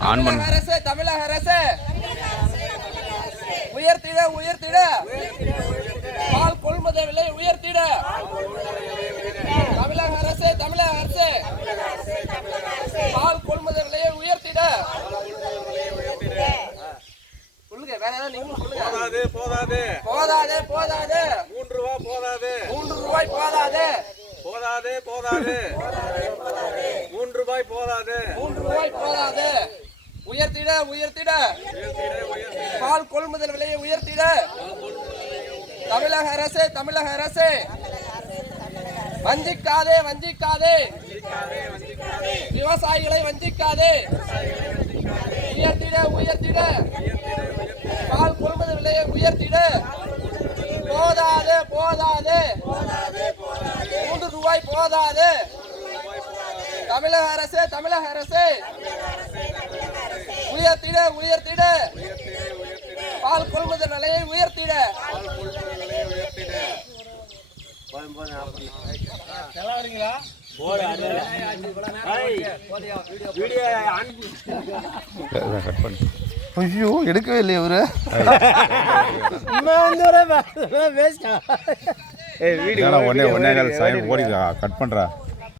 தமிழக அரசு தமிழக அரசு உயர்த்திட உயர்த்திட பால் கொள்முதல் விலை உயர்த்திட தமிழக அரசு தமிழக அரசு பால் கொள்முதல் விலையை உயர்த்திட சொல்லுங்க. வேற ஏதாவது நீங்களும் சொல்லுங்க. போதாது போதாது போதாது 3 ரூபாய் போதாது 3 ரூபாய் போதாது போதாது போதாது 3 ரூபாய் போதாது 3 ரூபாய் போதாது உயர்த்திட உயர்த்திட பால் கொள்முதல் விலையை உயர்த்திட தமிழக அரசு தமிழக அரசு வஞ்சிக்காதே வஞ்சிக்காதே விவசாயிகளை வஞ்சிக்காதே உயர்த்திட உயர்த்திட பால் கொள்முதல் விலையை உயர்த்திட போதாது போதாது 3 ரூபாய் போதாது தமிழக அரசு தமிழக அரசு உயர்த்திட உயர்த்திட பால் கொள்முதல் விலையை உயர்த்திட ஐயோ எடுக்கவே இல்லையே இவரு வீடியோ ஒன்னே சாயம் ஓடி கட் பண்றா.